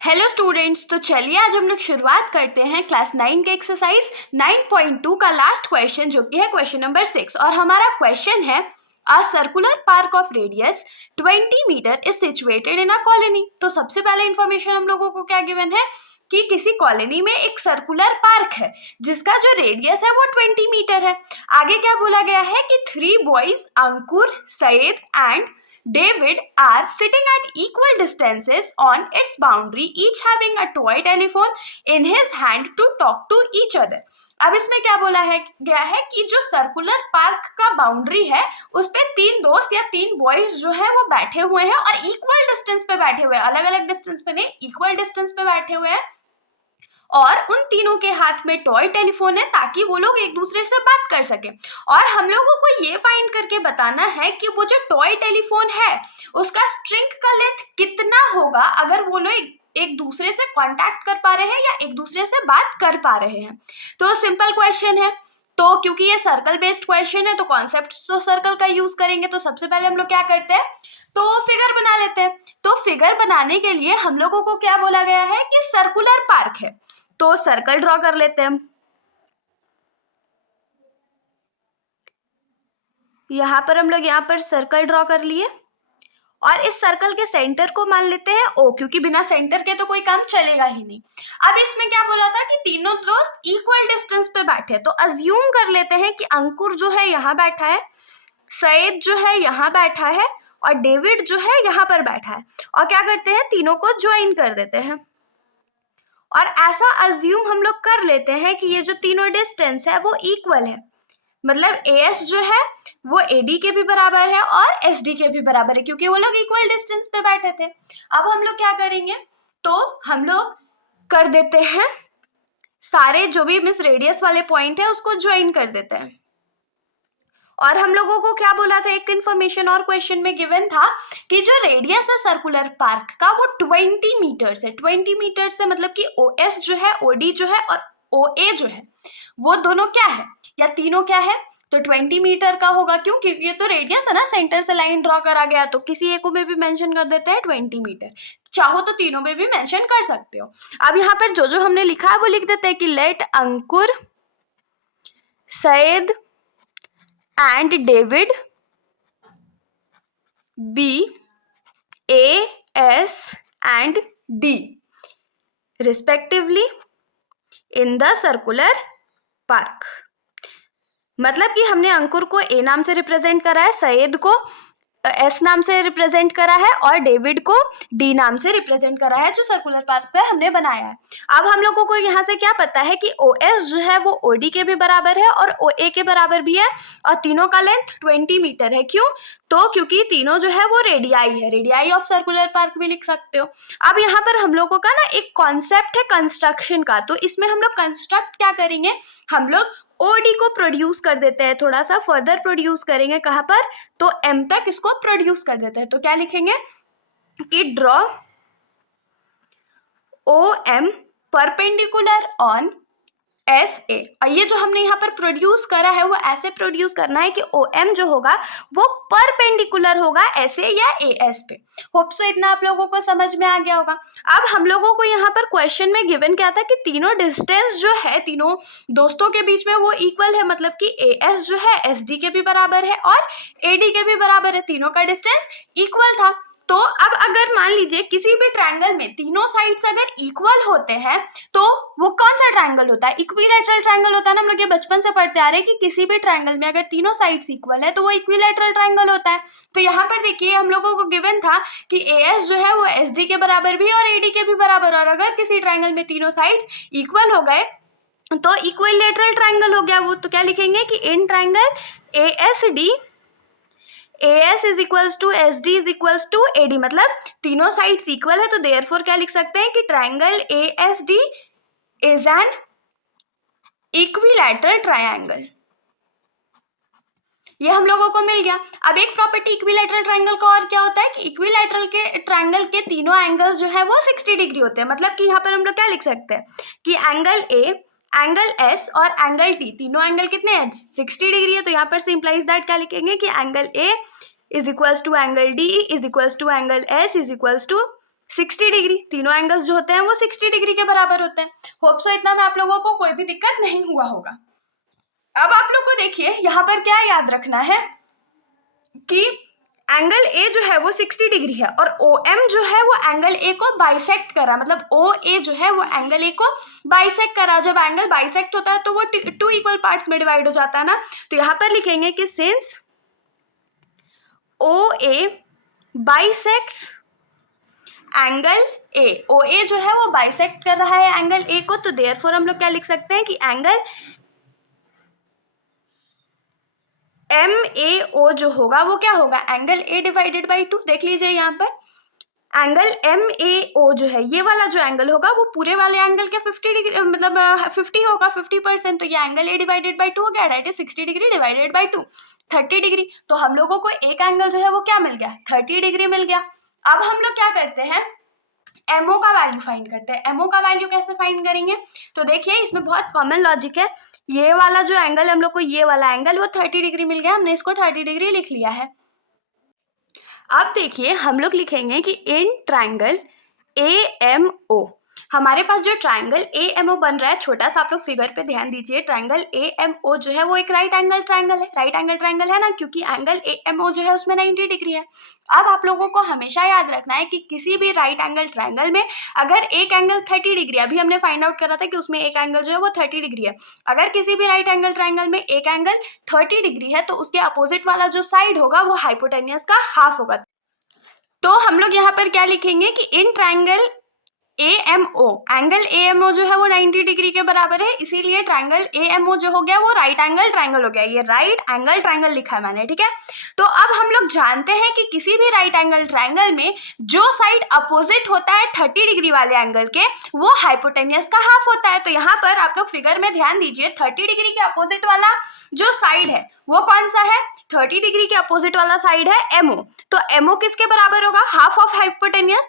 Hello students, तो चलिए आज हम लोग शुरुआत करते हैं क्लास 9 के एक्सरसाइज 9.2 का लास्ट क्वेश्चन, जो कि है क्वेश्चन नंबर 6। और हमारा क्वेश्चन है a circular park of radius 20 metre is situated in a colony. तो सबसे पहले इंफॉर्मेशन हम लोगों को क्या गिवन है कि किसी कॉलोनी में एक सर्कुलर पार्क है जिसका जो रेडियस है वो 20 मीटर है। आगे क्या बोला गया है कि 3 boys Ankur, Saeed and David are sitting at equal distances on its boundary, each having a toy telephone in his hand to talk to each other. अब इसमें क्या बोला है गया है कि जो सर्कुलर पार्क का बाउंड्री है उस पे 3 दोस्त या 3 बॉयज जो है वो बैठे हुए हैं और इक्वल डिस्टेंस पे बैठे हुए हैं, अलग अलग डिस्टेंस पे नहीं, इक्वल डिस्टेंस पे बैठे हुए हैं। और उन तीनों के हाथ में टॉय टेलीफोन है ताकि वो लोग एक दूसरे से बात कर सके। और हम लोगों को ये फाइंड करके बताना है कि वो जो टॉय टेलीफोन है उसका स्ट्रिंग का लेंथ कितना होगा अगर वो लोग एक दूसरे से कांटेक्ट कर पा रहे हैं या एक दूसरे से बात कर पा रहे हैं। तो सिंपल क्वेश्चन है, तो क्योंकि ये सर्कल बेस्ड क्वेश्चन है तो कॉन्सेप्ट तो सर्कल का यूज करेंगे। तो सबसे पहले हम लोग क्या करते हैं, तो फिगर बना लेते हैं। तो फिगर बनाने के लिए हम लोगों को क्या बोला गया है कि सर्कुलर पार्क है, तो सर्कल ड्रॉ कर लेते हैं। यहाँ पर हम लोग यहाँ पर सर्कल ड्रॉ कर लिए और इस सर्कल के सेंटर को मान लेते हैं O, क्योंकि बिना सेंटर के तो कोई काम चलेगा ही नहीं। अब इसमें क्या बोला था कि तीनों दोस्त इक्वल डिस्टेंस पे बैठे, तो अज्यूम कर लेते हैं कि अंकुर जो है यहाँ बैठा है, सईद जो है यहाँ बैठा है और डेविड जो है यहाँ पर बैठा है। और क्या करते हैं, तीनों को ज्वाइन कर देते हैं और ऐसा अज्यूम हम लोग कर लेते हैं कि ये जो तीनों डिस्टेंस है वो इक्वल है। मतलब AS जो है वो AD के भी बराबर है और SD के भी बराबर है, क्योंकि वो लोग इक्वल डिस्टेंस पे बैठे थे। अब हम लोग क्या करेंगे, तो हम लोग कर देते हैं सारे जो भी मिस रेडियस वाले पॉइंट है उसको ज्वाइन कर देते हैं। और हम लोगों को क्या बोला था, एक इन्फॉर्मेशन और क्वेश्चन में गिवन था कि जो रेडियस है सर्कुलर पार्क का वो 20 मीटर है। 20 मीटर से मतलब कि OS जो है, OD जो है और OA जो है वो दोनों क्या है या तीनों क्या है, तो 20 मीटर का होगा। क्यों? क्योंकि ये तो रेडियस है ना, सेंटर से लाइन ड्रॉ करा गया, तो किसी एक में भी मेंशन कर देते हैं 20 मीटर, चाहो तो तीनों में भी मेंशन कर सकते हो। अब यहाँ पर जो जो हमने लिखा है वो लिख देते हैं कि let Ankur, Saeed and David B, A, S and D respectively in the circular park। मतलब कि हमने अंकुर को A नाम से रिप्रेजेंट करा है, सईद को S नाम से रिप्रेजेंट करा है और डेविड को D नाम से रिप्रेजेंट करा है, जो सर्कुलर पार्क पे हमने बनाया है। अब हम लोगों को यहाँ से क्या पता है कि OS जो है वो OD के भी बराबर है और OA के बराबर भी है और तीनों का लेंथ 20 मीटर है। क्यों? तो क्योंकि तीनों जो है वो रेडियाई है, रेडियाई ऑफ सर्कुलर पार्क भी लिख सकते हो। अब यहाँ पर हम लोगों का ना एक कॉन्सेप्ट है कंस्ट्रक्शन का, तो इसमें हम लोग कंस्ट्रक्ट क्या करेंगे, हम लोग OD को प्रोड्यूस कर देते हैं, थोड़ा सा फर्दर प्रोड्यूस करेंगे। कहाँ पर? तो M तक इसको प्रोड्यूस कर देते हैं। तो क्या लिखेंगे कि draw OM perpendicular on SA। और ये जो हमने यहाँ पर प्रोड्यूस करा है वो ऐसे प्रोड्यूस करना है कि OM जो होगा वो परपेंडिकुलर होगा SA या AS पे। होप सो इतना आप लोगों को समझ में आ गया होगा। अब हम लोगों को यहाँ पर क्वेश्चन में गिवन क्या था कि तीनों डिस्टेंस जो है तीनों दोस्तों के बीच में वो इक्वल है, मतलब कि AS जो है SD के भी बराबर है और AD के भी बराबर है, तीनों का डिस्टेंस इक्वल था। तो अब अगर मान लीजिए किसी भी ट्रायंगल में तीनों साइड्स अगर इक्वल होते हैं तो वो कौन सा ट्रायंगल होता है, इक्विलैटरल ट्रायंगल होता है ना। हम लोग ये बचपन से पढ़ते आ रहे हैं कि किसी भी ट्रायंगल में अगर तीनों साइड्स इक्वल है तो वो इक्विलैटरल ट्रायंगल होता है। तो यहाँ पर देखिए हम लोगों को गिवन था कि AS जो है वो SD के बराबर भी और AD के भी बराबर, और अगर किसी ट्रायंगल में तीनों साइड्स इक्वल हो गए तो इक्विलैटरल ट्रायंगल हो गया वो। तो क्या लिखेंगे कि in triangle ASD AS is equals to SD is equals to AD, मतलब तीनों साइड्स इक्वल है, तो देयरफॉर क्या लिख सकते हैं कि triangle ASD is an equilateral triangle. ये हम लोगों को मिल गया। अब एक प्रॉपर्टी इक्विलैटरल ट्रायंगल का और क्या होता है कि इक्विलैटरल के ट्रायंगल के तीनों एंगल्स जो है वो 60 डिग्री होते हैं। मतलब कि यहाँ पर हम लोग क्या लिख सकते हैं कि एंगल A, एंगल S और एंगल T, तीनों एंगल कितने हैं, 60 डिग्री है। तो यहाँ पर सिंप्लाइज दैट क्या लिखेंगे कि angle A is equals to angle D is equals to angle S is equals to 60 degree, तीनों एंगल्स जो होते हैं वो 60 डिग्री के बराबर होते हैं। होप सो इतना में आप लोगों को कोई भी दिक्कत नहीं हुआ होगा। अब आप लोग को देखिए यहाँ पर क्या याद रखना है कि एंगल ए जो है वो 60 डिग्री है और ओ एम जो है वो एंगल ए को बाइसेक्ट कर रहा है, मतलब ओ ए जो है वो एंगल ए को बाइसेक्ट कर रहा है। जब एंगल बाइसेक्ट होता है तो वो 2 इक्वल पार्ट्स में डिवाइड हो जाता है ना, तो यहाँ पर लिखेंगे कि since O A bisects angle A, O A जो है वो बाइसेक्ट कर रहा है एंगल ए को, तो देयरफॉर हम लोग क्या लिख सकते हैं कि एंगल एम ए ओ जो होगा वो क्या होगा, एंगल ए डिवाइडेड बाई 2। देख लीजिए यहाँ पर एंगल एम ए ओ जो है ये वाला जो एंगल होगा वो पूरे वाले एंगल के 50 डिग्री मतलब 50 होगा, 50%, तो ये एंगल ए डिवाइडेड बाई 2 हो गया, that is 60 degree divided by 2, 30 degree. तो हम लोगों को एक एंगल जो है वो क्या मिल गया, 30 डिग्री मिल गया। अब हम लोग क्या करते हैं, एमओ का वैल्यू फाइंड करते हैं। एमओ का वैल्यू कैसे फाइंड करेंगे, तो देखिए इसमें बहुत कॉमन लॉजिक है। ये वाला जो एंगल हम लोग को, ये वाला एंगल वो 30 डिग्री मिल गया, हमने इसको 30 डिग्री लिख लिया है। अब देखिए हम लोग लिखेंगे कि इन ट्राइंगल ए एम ओ, हमारे पास जो ट्राइंगल ए एम ओ बन रहा है, छोटा सा आप लोग फिगर पे ध्यान दीजिए, ट्राइंगल ए एम ओ जो है वो एक राइट एंगल ट्राइंगल है। राइट एंगल ट्राइंगल है ना, क्योंकि एंगल ए एम ओ जो है उसमें 90 डिग्री है। अब आप लोगों को हमेशा याद रखना है कि किसी भी राइट एंगल ट्राइंगल में अगर एक एंगल 30 डिग्री, अभी हमने फाइंड आउट करा था कि उसमें एक एंगल जो है वो 30 डिग्री है, अगर किसी भी राइट एंगल ट्राइंगल में एक एंगल 30 डिग्री है तो उसके अपोजिट वाला जो साइड होगा वो हाइपोटेन्यूस का हाफ होगा। तो हम लोग यहाँ पर क्या लिखेंगे कि in triangle A M O, angle A M O जो है वो 90 डिग्री के बराबर है, इसीलिए ट्राइंगल ए एम ओ जो हो गया वो राइट एंगल ट्राइंगल हो गया। ये राइट एंगल ट्राइंगल लिखा है मैंने, ठीक है। तो अब हम लोग जानते हैं कि किसी भी राइट एंगल ट्राइंगल में जो साइड अपोजिट होता है 30 डिग्री वाले एंगल के, वो हाइपोटेन्यूस का हाफ होता है। तो यहाँ पर आप लोग फिगर में ध्यान दीजिए, 30 डिग्री के अपोजिट वाला जो साइड है वो कौन सा है, 30 डिग्री के अपोजिट वाला साइड है एमओ। तो एमओ किसके बराबर होगा, हाफ ऑफ हाइपोटेन्यूस।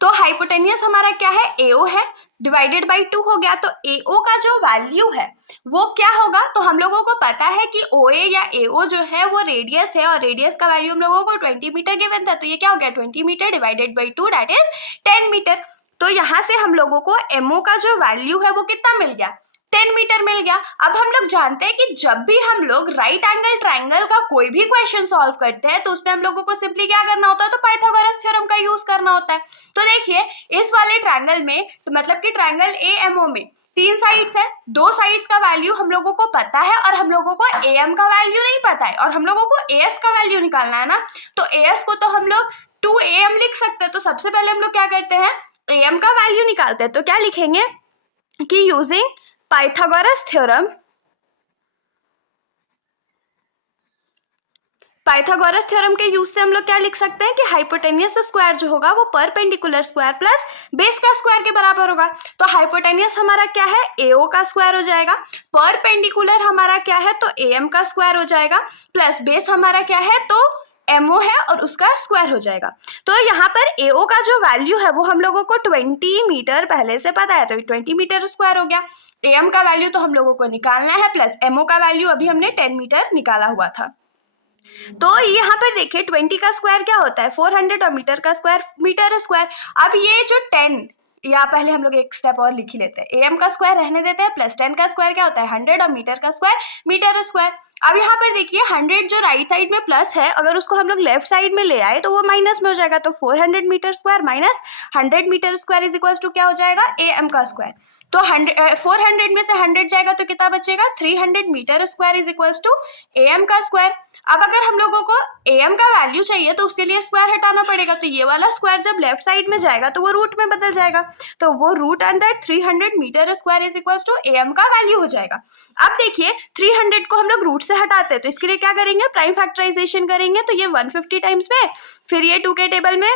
तो हाइपोटेन्यूस हमारा क्या है, एओ है, डिवाइडेड बाई 2 हो गया। तो एओ का जो वैल्यू है वो क्या होगा, तो हम लोगों को पता है कि ओए या एओ जो है वो रेडियस है और रेडियस का वैल्यू हम लोगों को 20 मीटर गिवन था। तो ये क्या हो गया, 20 metre divided by 2 that is 10 metre. तो यहाँ से हम लोगों को एमओ का जो वैल्यू है वो कितना मिल गया, 10 मीटर मिल गया। अब हम लोग जानते हैं कि जब भी हम लोग राइट एंगल ट्राइंगल का कोई भी क्वेश्चन सॉल्व करते हैं तो उसमें हम लोगों को सिंपली क्या करना होता है, तो पाइथागोरस थ्योरम का यूज करना होता है। तो देखिए इस वाले ट्राइंगल में, तो मतलब कि ट्राइंगल ए एम ओ में 3 साइड्स है, 2 साइड्स का वैल्यू हम लोगों को पता है और हम लोगों को ए एम का वैल्यू नहीं पता है, और हम लोगों को ए एस का वैल्यू निकालना है ना। तो ए एस को तो हम लोग 2am लिख सकते हैं। तो सबसे पहले हम लोग क्या करते हैं, ए एम का वैल्यू निकालते हैं। तो क्या लिखेंगे कि using Pythagoras theorem, Pythagoras theorem के यूज से हम लोग क्या लिख सकते हैं कि हाइपोटेन्यूस स्क्वायर जो होगा वो परपेंडिकुलर स्क्वायर प्लस बेस का स्क्वायर के बराबर होगा। तो हाइपोटेन्यूस हमारा क्या है, एओ का स्क्वायर हो जाएगा, परपेंडिकुलर हमारा क्या है, तो एएम का स्क्वायर हो जाएगा, प्लस बेस हमारा क्या है, तो एमओ है और उसका स्क्वायर हो जाएगा। तो यहाँ पर एओ का जो वैल्यू है वो हम लोगों को 20 मीटर पहले से पता है, तो 20 मीटर स्क्वायर हो गया। एएम का वैल्यू तो हम लोगों को निकालना है, प्लस एमओ का वैल्यू अभी हमने 10 मीटर निकाला हुआ था। तो यहाँ पर देखिए 20 का स्क्वायर क्या होता है, 400, और मीटर का स्क्वायर मीटर स्क्वायर। अब ये जो 10, या पहले हम लोग एक स्टेप और लिख ही लेते हैं, एएम का स्क्वायर रहने देते हैं, प्लस 10 का स्क्वायर क्या होता है 100, और मीटर का स्क्वायर मीटर स्क्वायर। अब यहाँ पर देखिए 100 जो राइट साइड में प्लस है, अगर उसको हम लोग लेफ्ट साइड में ले आए तो वो माइनस में हो जाएगा। तो 400 metre square minus 100 metre square is equal to क्या हो जाएगा, एएम का स्क्वायर। तो 400 में से 100 जाएगा तो कितना बचेगा, 300 metre square is equal to AM का स्क्वायर। अब अगर हम लोगों को एएम का वैल्यू चाहिए तो उसके लिए स्क्वायर हटाना पड़ेगा। तो ये वाला स्क्वायर जब लेफ्ट साइड में जाएगा तो वो रूट में बदल जाएगा, तो वो रूट अंदर 300 metre square is equal to AM का वैल्यू हो जाएगा। अब देखिए 300 को हम लोग रूट से हटाते हैं, तो इसके लिए क्या करेंगे, प्राइम फैक्टराइजेशन करेंगे। तो ये 150 टाइम्स में, फिर ये 2 के टेबल में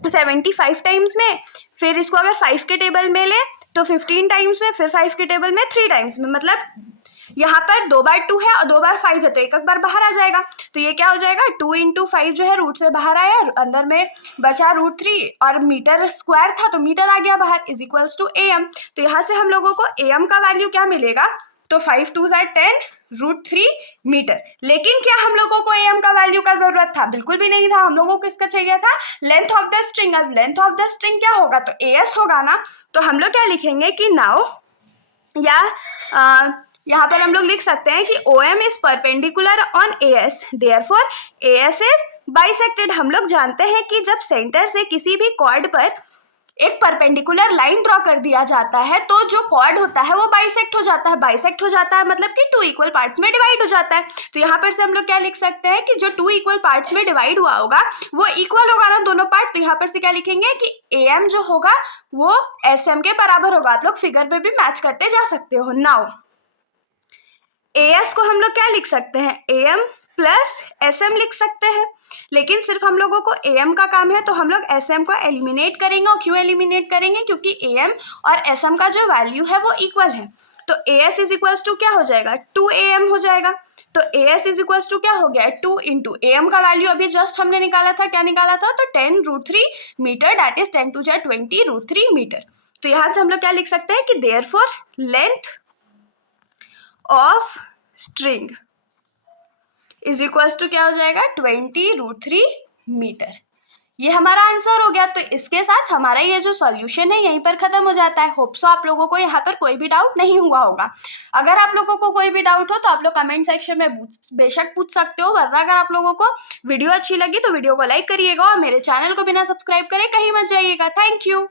75 टाइम्स में, फिर इसको अगर 5 के टेबल में ले तो 15 टाइम्स में, फिर 5 के टेबल में 3 टाइम्स में। मतलब यहाँ पर 2 बार 2 है और 2 बार 5 है, तो एक बार बाहर आ जाएगा। तो ये क्या हो जाएगा, 2 × 5 जो है रूट से बाहर आया, अंदर में बचा √3, और मीटर स्क्वायर था तो मीटर आ गया बाहर, इज इक्वल्स टू एएम। तो यहाँ से हम लोगों को एएम का वैल्यू क्या मिलेगा, तो 5 2 10 √3 मीटर। लेकिन क्या हम लोगों को am का वैल्यू का जरूरत था? बिल्कुल भी नहीं था। हम लोगों को इसका चाहिए था लेंथ ऑफ द स्ट्रिंग। अब लेंथ ऑफ द स्ट्रिंग क्या होगा? तो as होगा ना। तो हम लोग क्या लिखेंगे कि नाउ या यहाँ पर हम लोग लिख सकते हैं कि OM is perpendicular on AS, therefore AS is bisected. हम लोग जानते हैं कि जब सेंटर से किसी भी कॉर्ड पर एक परपेंडिकुलर लाइन ड्रॉ कर दिया जाता है तो जो कॉर्ड होता है वो बाइसेक्ट हो जाता है। बाइसेक्ट हो जाता है मतलब कि 2 इक्वल पार्ट्स में डिवाइड हो जाता है। तो यहाँ पर से हम लोग क्या लिख सकते हैं कि जो 2 इक्वल पार्ट्स में डिवाइड हुआ होगा वो इक्वल होगा ना दोनों पार्ट। तो यहाँ पर से क्या लिखेंगे कि AM जो होगा वो SM के बराबर होगा। आप लोग फिगर पे भी मैच करते जा सकते हो। नाउ AS को हम लोग क्या लिख सकते हैं? AM प्लस SM लिख सकते हैं। लेकिन सिर्फ हम लोगों को AM का काम है तो हम लोग SM को एलिमिनेट करेंगे। और क्यों एलिमिनेट करेंगे? क्योंकि AM और SM का जो वैल्यू है वो इक्वल है। तो AS इज इक्वल्स टू क्या हो जाएगा? 2AM हो जाएगा। तो AS इज इक्वल्स टू क्या हो गया? 2 इंटू AM का वैल्यू अभी जस्ट हमने निकाला था। क्या निकाला था? तो 10 √3 मीटर, दैट इज 10 2 20 √3 मीटर। तो यहाँ से हम लोग क्या लिख सकते हैं कि therefore length of string is equals to क्या हो जाएगा? 20 √3 मीटर। ये हमारा आंसर हो गया। तो इसके साथ हमारा ये जो सॉल्यूशन है यहीं पर खत्म हो जाता है। होप सो आप लोगों को यहाँ पर कोई भी डाउट नहीं हुआ होगा। अगर आप लोगों को कोई भी डाउट हो तो आप लोग कमेंट सेक्शन में बेशक पूछ सकते हो। वरना अगर आप लोगों को वीडियो अच्छी लगी तो वीडियो को लाइक करिएगा और मेरे चैनल को बिना सब्सक्राइब करे कहीं मत जाइएगा। Thank you.